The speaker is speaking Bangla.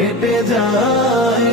কেটে যায়